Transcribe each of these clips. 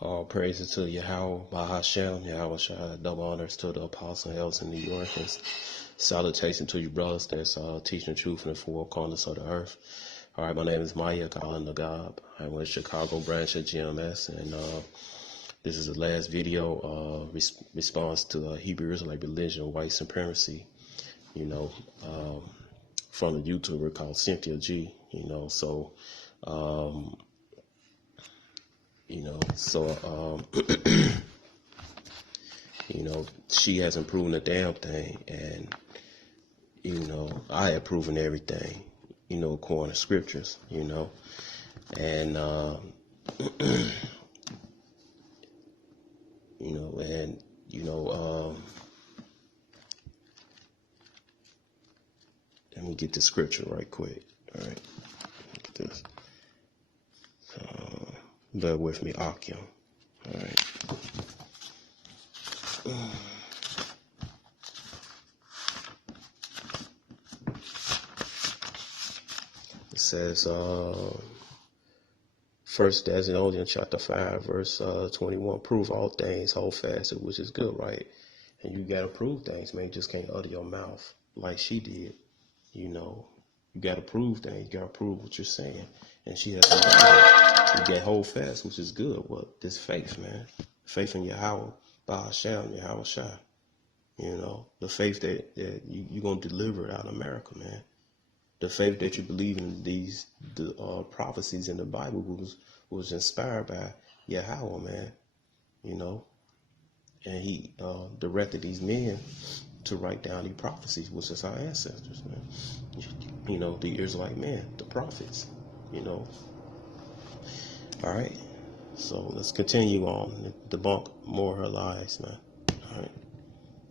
All praises to Yahweh, Bahashem, Yahweh Shai, double honors to the apostle elders in New York, and salutation to you brothers that's teaching the truth in the four corners of the earth. All right, my name is Maya, calling the God. I'm with Chicago branch at GMS, and this is the last video response to Hebrew Israelite religion, white supremacy, from a YouTuber called Cynthia G, she hasn't proven a damn thing, and I have proven everything, according to scriptures, and let me get the scripture right quick. All right, get this. Bear with me, Akim. All right. It says, First Thessalonians chapter 5, verse 21, prove all things, hold fast, which is good, right? And you got to prove things, man. You just can't utter your mouth like she did. You got to prove things. You got to prove what you're saying. And she has to you got hold fast, which is good. What? This faith, man. Faith in Yahweh, Bahashem, Yahweh Shai. The faith that you're going to deliver it out of America, man. The faith that you believe in the prophecies in the Bible was inspired by Yahweh, man. And he directed these men to write down these prophecies, which is our ancestors, man. The Israelite men, the prophets, All right. So let's continue on and debunk more of her lies, man. All right.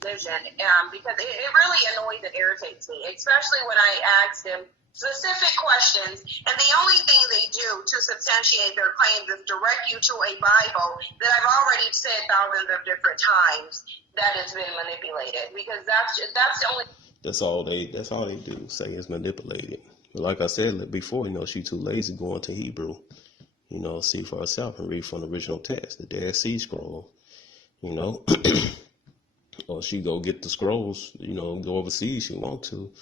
Because it really annoys and irritates me, especially when I ask them specific questions, and the only thing they do to substantiate their claims is direct you to a Bible that I've already said thousands of different times that has been manipulated. Because that's the only. That's all they do. Say it's manipulated. But like I said before, she too lazy going to Hebrew. See for herself and read from the original text, the Dead Sea Scroll. Or she go get the scrolls, go overseas she want to,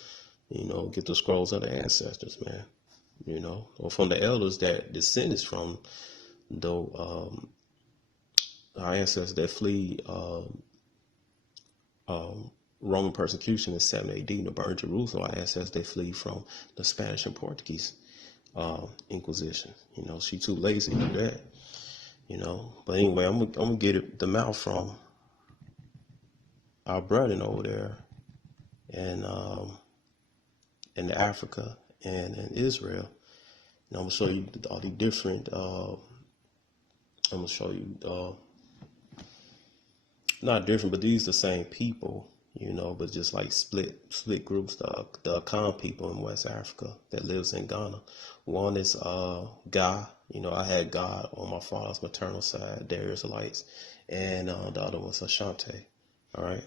get the scrolls of the ancestors, man, or from the elders that descended from our ancestors that flee Roman persecution in 7 AD to burn Jerusalem. Our ancestors they flee from the Spanish and Portuguese Inquisition. She too lazy to do that, But anyway, I'm gonna get the mouth from our brethren over there in Africa and in Israel. And I'm gonna show you all the different. I'm gonna show you not different, but these are the same people, but just like split groups. The Akan people in West Africa that lives in Ghana. One is Ga. I had God on my father's maternal side. They're Israelites, and the other one's Ashanti. All right.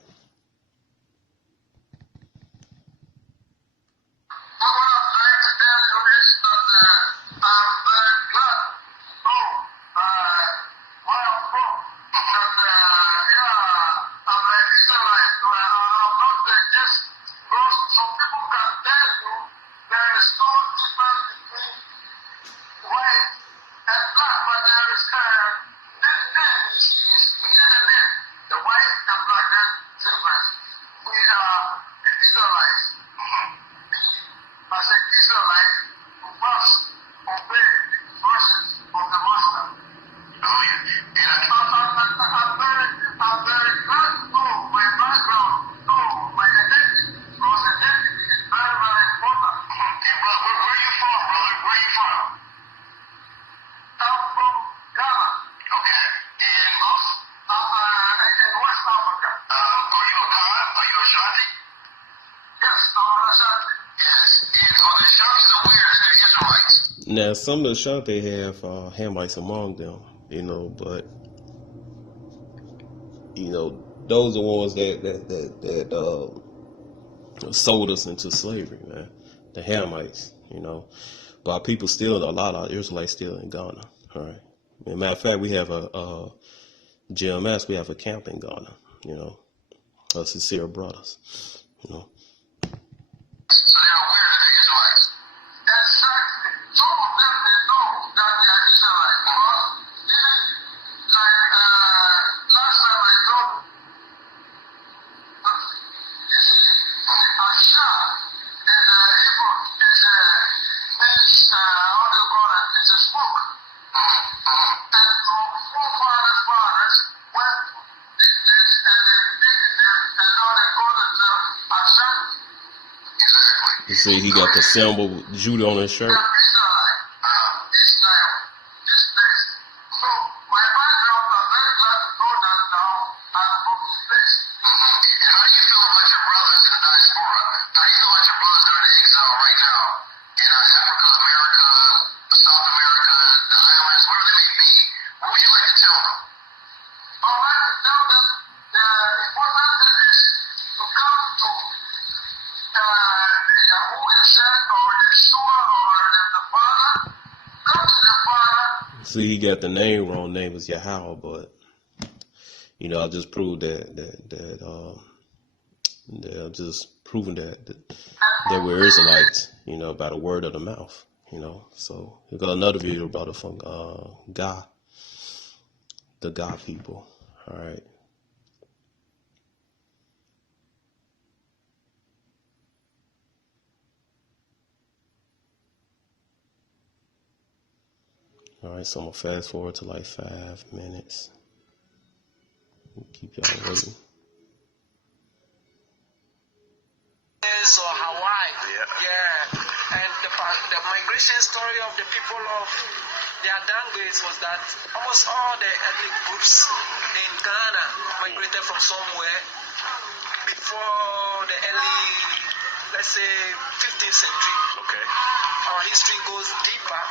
Now, some of the Ashanti have Hamites among them, but those are the ones that sold us into slavery, man. the Hamites, But people still, a lot of Israelites still in Ghana, all right? As a matter of fact, we have a GMS. We have a camp in Ghana. You know, us sincere brothers. You know. So they are aware that they're Israelites. Exactly. Some of them they know that they are Israelites. Because even like last time I told you see, Asha and Hebrew is how do you call it? It's a smoke. And our forefathers went did this and they did this and now they call themselves Asha. You see, he got the symbol Judah on his shirt. See, he got the name wrong. Name is Yahweh, but you know, I just proved that I'm just proving that we're Israelites. You know, by the word of the mouth. You know, so we got another video about it from God, the God people. All right. All right, so I'm gonna fast forward to like 5 minutes. Keep y'all waiting. Or Hawaii, yeah. And the migration story of the people of the Adangues was that almost all the ethnic groups in Ghana migrated from somewhere before the early, let's say, 15th century. Okay. Our history goes deeper.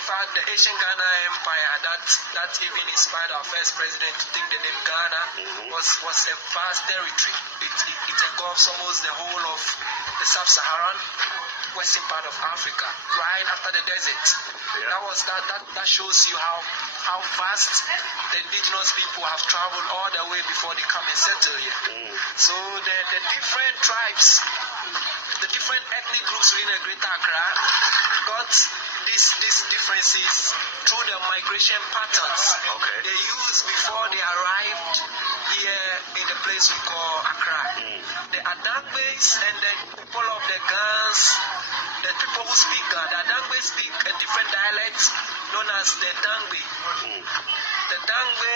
In fact, the ancient Ghana Empire that even inspired our first president to think the name Ghana was a vast territory. It engulfs almost the whole of the sub-Saharan western part of Africa, right after the desert. Yeah. That shows you how vast the indigenous people have traveled all the way before they come and settle here. So the different tribes, the different ethnic groups within the Greater Accra got these differences through the migration patterns they used before they arrived here in the place we call Accra. The Adangbe's and the people of the Gans, the people who speak the Adangbe speak a different dialect known as the Dangbe. The Dangbe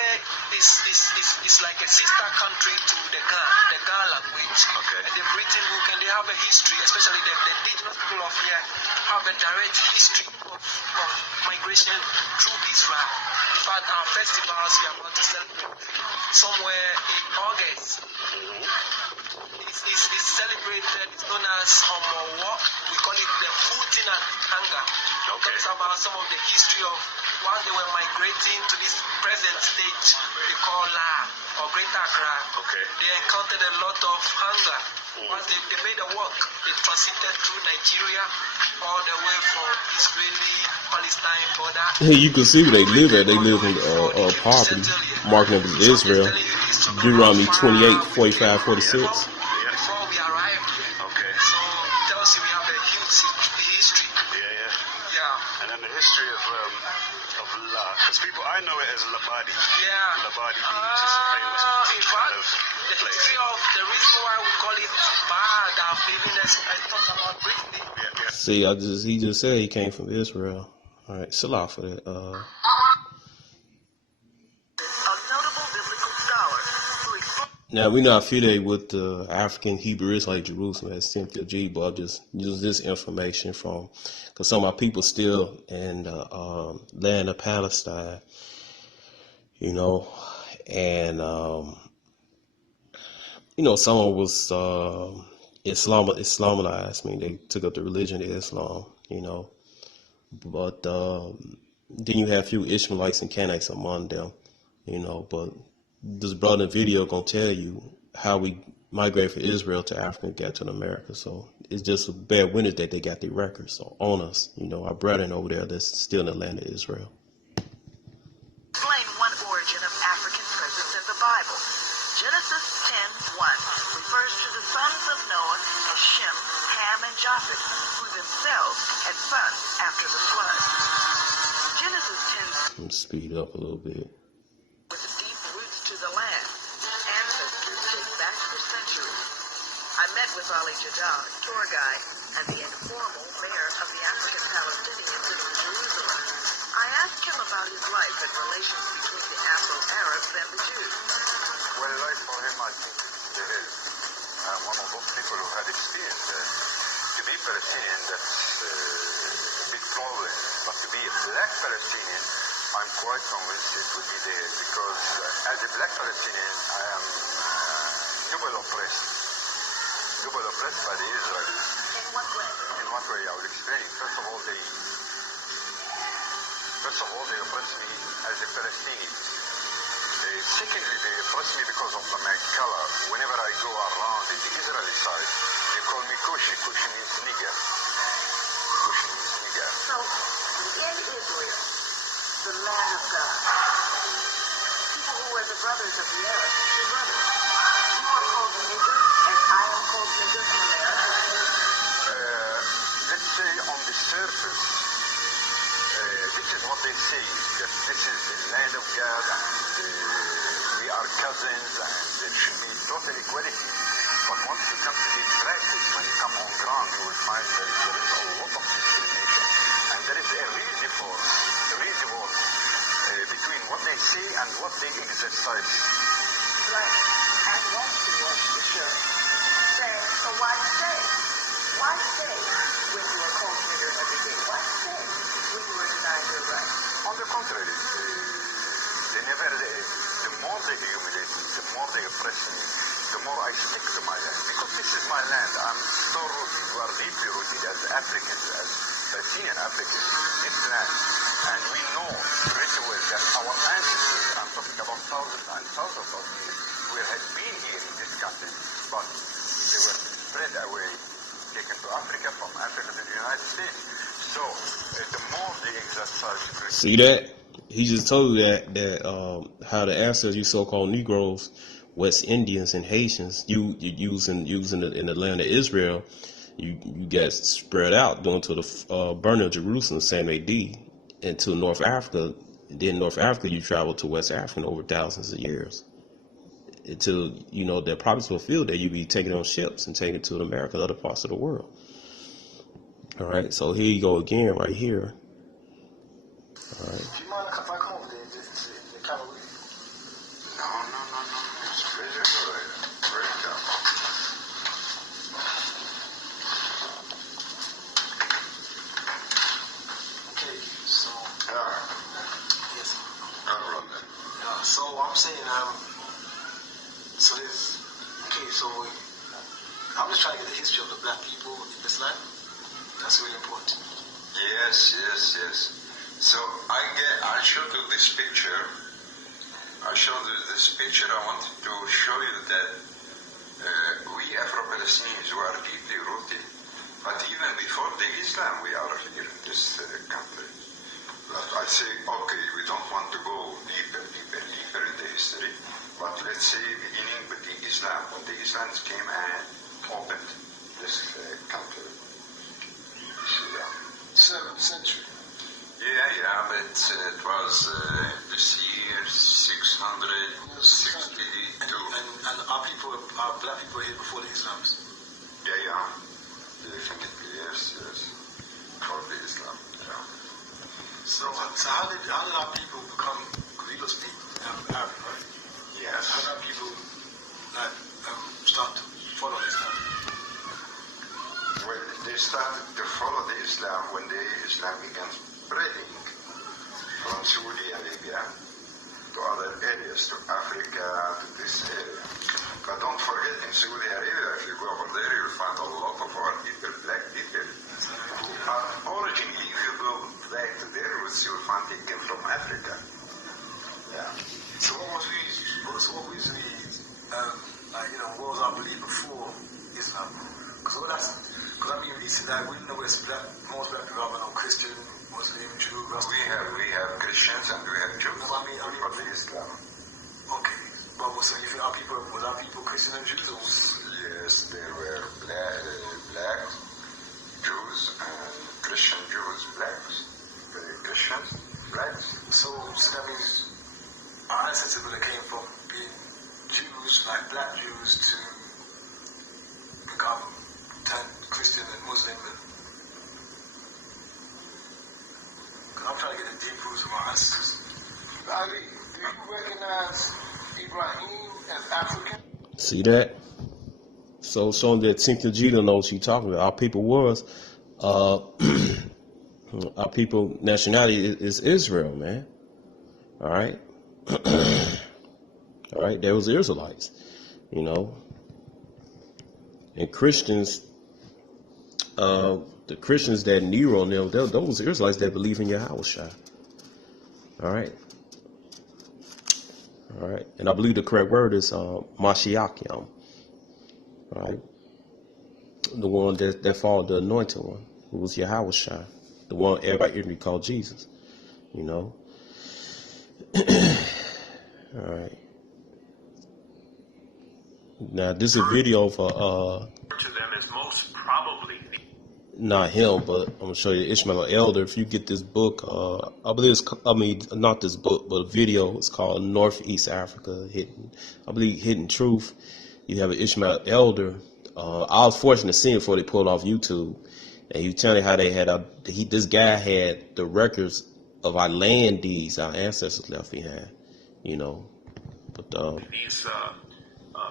is like a sister country to the Ga language. And they've written book and they have a history, especially the indigenous people of here have a direct history of migration through Israel. In fact, our festivals we are going to celebrate somewhere in August. It's celebrated, it's known as Homowo. We call it the Footing and Hunger. It talks about some of the history of while they were migrating to this present stage they call La or Greater Accra. They encountered a lot of hunger. Once they made a walk, they transited through Nigeria all the way from Israeli-Palestine border. You can see where they live at. They live in poverty, marking up as Israel. Deuteronomy 28, 45, 46. Before we arrived here. So it tells you we have a huge history. Yeah. And then the history of La, because people, I know it as Labadi. Labadi Beach is a famous kind of the place. history of the reason why we call it Bad, I talked about briefly. See, he just said he came from Israel. All right, salah for that. Now, we're not affiliated with the African Hebrew Israelite Jerusalem as Cynthia G, but I'll just use this information from, because some of our people still in the land of Palestine, you know, and, you know, someone was Islamized. I mean, they took up the religion of Islam, you know, but then you have a few Ishmaelites and Canaanites among them, you know, but this brother video gonna tell you how we migrated from Israel to Africa and got to America. So it's just a bad witness that they got their records on us. You know, our brethren over there that's still in the land of Israel. origin of African presence in the Bible. Genesis 10:1 refers to the sons of Noah as Shem, Ham, and Japheth, who themselves had sons after the flood. Genesis 10 speed up a little bit. with deep roots to the land. Ancestors date back for centuries. I met with Ali Jaddah, tour guide, and the informal mayor of the African Palestinians in Jerusalem. I asked him about his life and relations between the Afro-Arabs and the Jews. Well, life for him, I think, is the hell. I'm one of those people who had experienced that. To be Palestinian, that's a big problem. But to be a black Palestinian, I'm quite convinced it will be there. Because as a black Palestinian, I am double oppressed. Double oppressed by the Israelis. In what way? In what way? I will explain it. First of all, they oppress me as a Palestinian. Secondly, they oppress me because of my color. Whenever I go around the Israeli side, they call me Kushi. Kushi means nigger. Kushi means nigger. So, in Israel, the land of God, people who were the brothers of the Arabs, your brothers, you are called nigger, and I am called nigger in America. Let's say on the surface, this is what they say, that this is the land of God and we are cousins and there should be total equality. But once you come to the practice, when you come on ground, you will find that there is a lot of discrimination. And there is a reservoir between what they say and what they exercise. Like, I want to watch the show. Say, so why stay? Why stay when you are called nigger every day? Why stay when you are denied your rights? On the contrary, the more they humiliate me, the more they oppress me, the more I stick to my land. Because this is my land. I'm so rooted. We are deeply rooted as Africans, as Palestinian Africans, in this land. And we know pretty well that our ancestors, I'm talking about thousands and thousands of years, had been here in this country, but they were spread away, taken to Africa, from Africa to the United States. So the more they exercise... See that? He just told you that how the ancestors, you so-called Negroes, West Indians and Haitians, you using in the land of Israel, you got spread out going to the burning of Jerusalem, same AD, into North Africa. Then North Africa, you travel to West Africa over thousands of years. Until, their prophets fulfilled that you be taken on ships and taken to America and other parts of the world. All right, so here you go again right here. All right. Do you mind if I come over there to the camera with you? No. It's a pleasure. Welcome. Okay, so... Yes. No problem. Yeah, so I'm saying, so I'm just trying to get the history of the black people in this land. That's really important. Yes. So I showed you this picture. I wanted to show you that we Afro-Palestinians who are deeply rooted, but even before the Islam we are here in this country. But I say, okay, we don't want to go deeper in the history, but let's say beginning with the Islam, when the Islams came and opened this country. 7th century. Yeah, but it was this year 662. And our black people here before the Islams. Yeah. Definitely, yes. Before the Islam, yeah. So how did our people become, because you don't speak Arabic, right? Yes. How did our people start to follow Islam? Well, they started to follow the Islam when the Islam began spreading from Saudi Arabia to other areas, to Africa, to this area. But don't forget, in Saudi Arabia, if you go over there, you'll find a lot of our people, black people, who are originally, if you go back to their roots, you'll find they came from Africa. Yeah. So what was our belief before Islam? Because recently we know most black people are Christian, Muslim, Jew. We have Christians and we have Jews. No, I mean, for the Islam. our people, was our people Christian and Jews? Yes, there were black Jews and Christian Jews, blacks, Christians, blacks. So that means our ancestors would have came from being Jews, like black Jews, to become Christian and Muslim. Because I'm trying to get the deep roots of our ancestors. Ali, do you recognize Ibrahim as African? See that? So showing that Cynthia G don't know what she's talking about. Our people was, our people nationality is Israel, man. All right. All right. There was the Israelites, you know, and Christians, the Christians that Nero and them, those Israelites that believe in Yahweh. All right. All right. And I believe the correct word is Mashiach. All right. The one that followed the anointed one, who was Yahweh, the one everybody called Jesus, you know. All right. Now this is a video for to them as most probably not him, but I'm gonna show you Ishmael Elder. If you get this book, I believe not this book, but a video. It's called Northeast Africa Hidden Truth. You have an Ishmael Elder. I was fortunate to see him before they pulled off YouTube, and he was telling how they had this guy had the records of our land deeds our ancestors left behind, you know. But these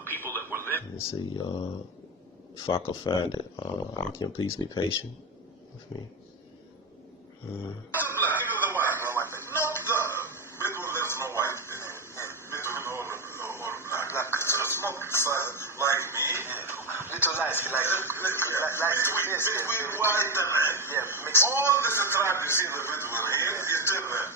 people that were living. let me see if I can find it. I can please be patient with me. Black, even the white, not the middle left, no white. Middle all black. It's not like me. Little light, like between white and all this tribe you see the middle here is still there.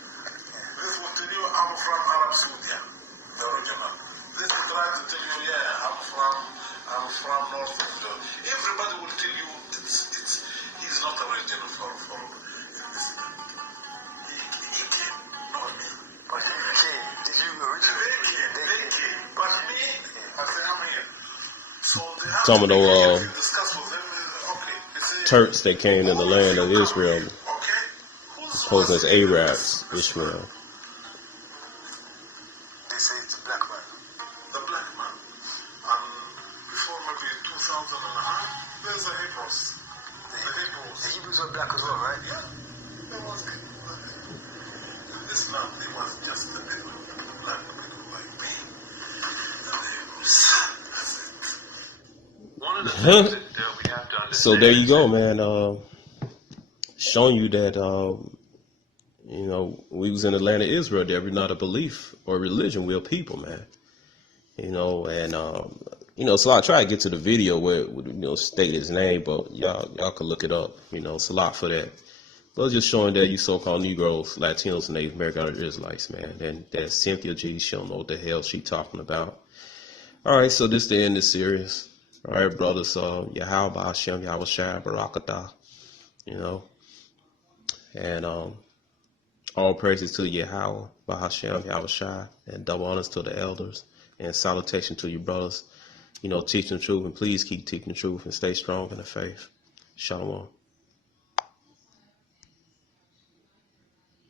This will tell you I'm from Arab Saudi, the original. This will try to tell you, yeah, I'm from North of the. Everybody will tell you he's not original for this. He came, not me. But he came. Did you originally? They came. But me, I say I'm here. So they have Some of the discuss with them. Okay. Turks that came in the land of Israel, posing as Arabs, Ishmael. They say it's the black man. The black man. And before maybe 2005, there's the Hebrews. The Hebrews were black as well, right? Yeah. There was people. In this land, they was just the little black people like me. And the Hebrews. That's it. One of the things that we have to understand. So there you go, man. Showing you that, you know, we was in the land of Israel. That we're not a belief or religion. We're a people, man. You know, and you know, so I try to get to the video where it would, you know, state his name, but y'all can look it up. You know, it's a lot for that. But just showing that you so-called Negroes, Latinos, and Native American are Israelites, man. And that Cynthia G, she don't know what the hell she talking about. All right, so this the end of the series. All right, brothers, Yahweh Hashem, Yahweh Shai, Barakatah, you know, and all praises to Yahweh, Hashem, Yahweh Shai, and double honors to the elders, and salutation to you brothers, you know, teaching the truth, and please keep teaching the truth and stay strong in the faith. Shalom.